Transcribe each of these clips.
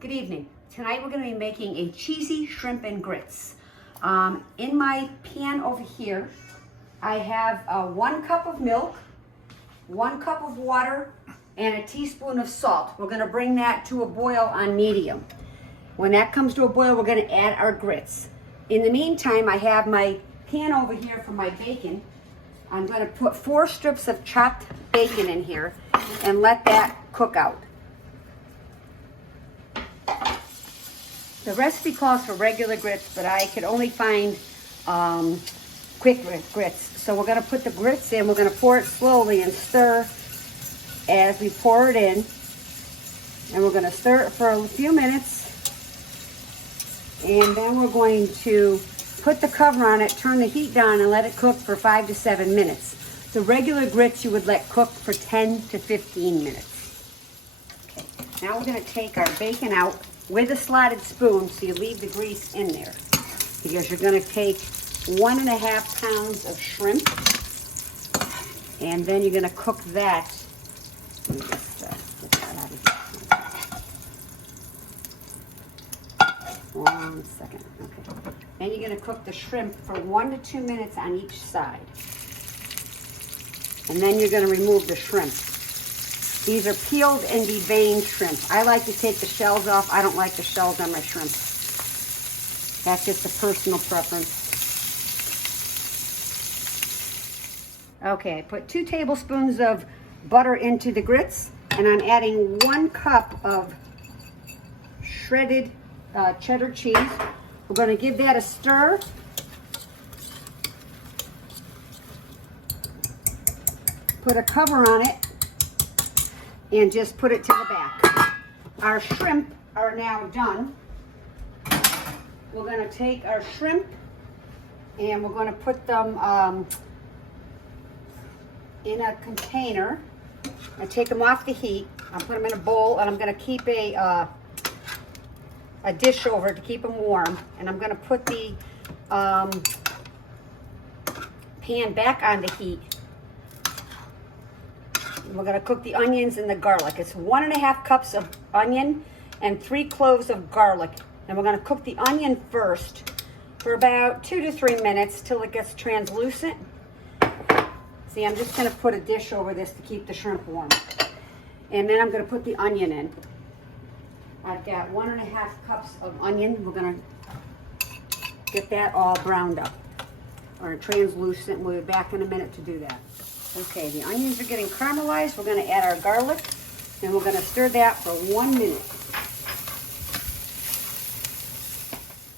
Good evening. Tonight we're going to be making a cheesy shrimp and grits. In my pan over here, I have 1 cup of milk, 1 cup of water, and a teaspoon of salt. We're going to bring that to a boil on medium. When that comes to a boil, we're going to add our grits. In the meantime, I have my pan over here for my bacon. I'm going to put 4 strips of chopped bacon in here and let that cook out. The recipe calls for regular grits, but I could only find quick grits. So we're going to put the grits in. We're going to pour it slowly and stir as we pour it in. And we're going to stir it for a few minutes. And then we're going to put the cover on it, turn the heat down, and let it cook for 5 to 7 minutes. The regular grits you would let cook for 10 to 15 minutes. Okay, now we're going to take our bacon out with a slotted spoon, so you leave the grease in there, because you're going to take 1.5 pounds of shrimp, and then you're going to cook that. Let me just get that out of here. 1 second. Okay. And you're going to cook the shrimp for 1 to 2 minutes on each side, and then you're going to remove the shrimp. These are peeled and deveined shrimp. I like to take the shells off. I don't like the shells on my shrimp. That's just a personal preference. Okay, I put 2 tablespoons of butter into the grits, and I'm adding 1 cup of shredded cheddar cheese. We're going to give that a stir. Put a cover on it, and just put it to the back. Our shrimp are now done. We're going to take our shrimp and we're going to put them in a container. I take them off the heat. I'll put them in a bowl, and I'm going to keep a dish over to keep them warm. And I'm going to put the pan back on the heat. We're going to cook the onions and the garlic. It's 1.5 cups of onion and 3 cloves of garlic. And we're going to cook the onion first for about 2 to 3 minutes till it gets translucent. See, I'm just going to put a dish over this to keep the shrimp warm. And then I'm going to put the onion in. I've got 1.5 cups of onion. We're going to get that all browned up or translucent. We'll be back in a minute to do that. Okay, the onions are getting caramelized. We're going to add our garlic, and we're going to stir that for 1 minute.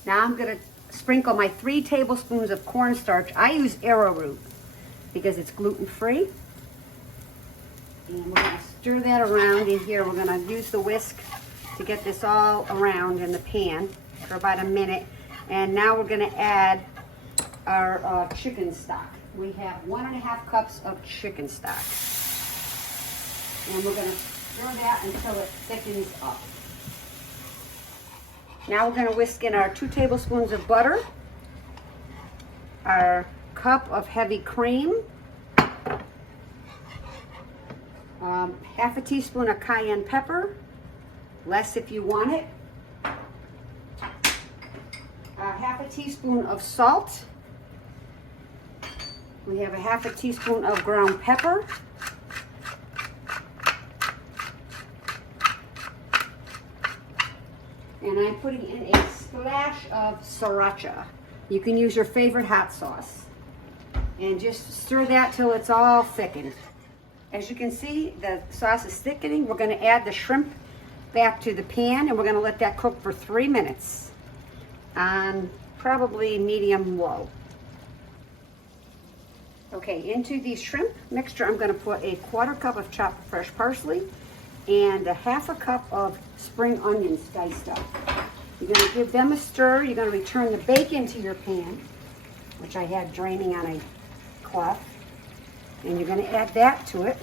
Now I'm going to sprinkle my 3 tablespoons of cornstarch. I use arrowroot because it's gluten-free. And we're going to stir that around in here. We're going to use the whisk to get this all around in the pan for about a minute. And now we're going to add our chicken stock. We have 1.5 cups of chicken stock. And we're going to stir that until it thickens up. Now we're going to whisk in our 2 tablespoons of butter, our cup of heavy cream, half a teaspoon of cayenne pepper, less if you want it, half a teaspoon of salt. We have a half a teaspoon of ground pepper. And I'm putting in a splash of sriracha. You can use your favorite hot sauce. And just stir that till it's all thickened. As you can see, the sauce is thickening. We're going to add the shrimp back to the pan, and we're going to let that cook for 3 minutes on probably medium low. Okay, into the shrimp mixture, I'm going to put a 1/4 cup of chopped fresh parsley and a 1/2 cup of spring onions diced up. You're going to give them a stir. You're going to return the bacon to your pan, which I had draining on a cloth. And you're going to add that to it.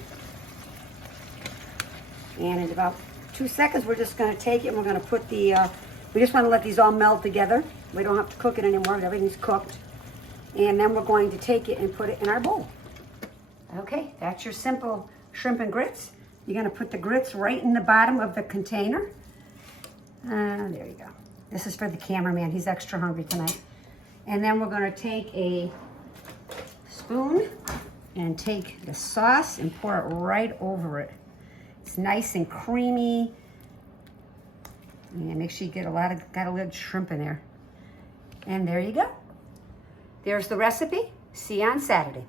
And in about 2 seconds, we're just going to take it and we're going to put the, we just want to let these all meld together. We don't have to cook it anymore. Everything's cooked. And then we're going to take it and put it in our bowl. Okay, that's your simple shrimp and grits. You're going to put the grits right in the bottom of the container. There you go. This is for the cameraman. He's extra hungry tonight. And then we're going to take a spoon and take the sauce and pour it right over it. It's nice and creamy. And make sure you get got a little shrimp in there. And there you go. There's the recipe. See you on Saturday.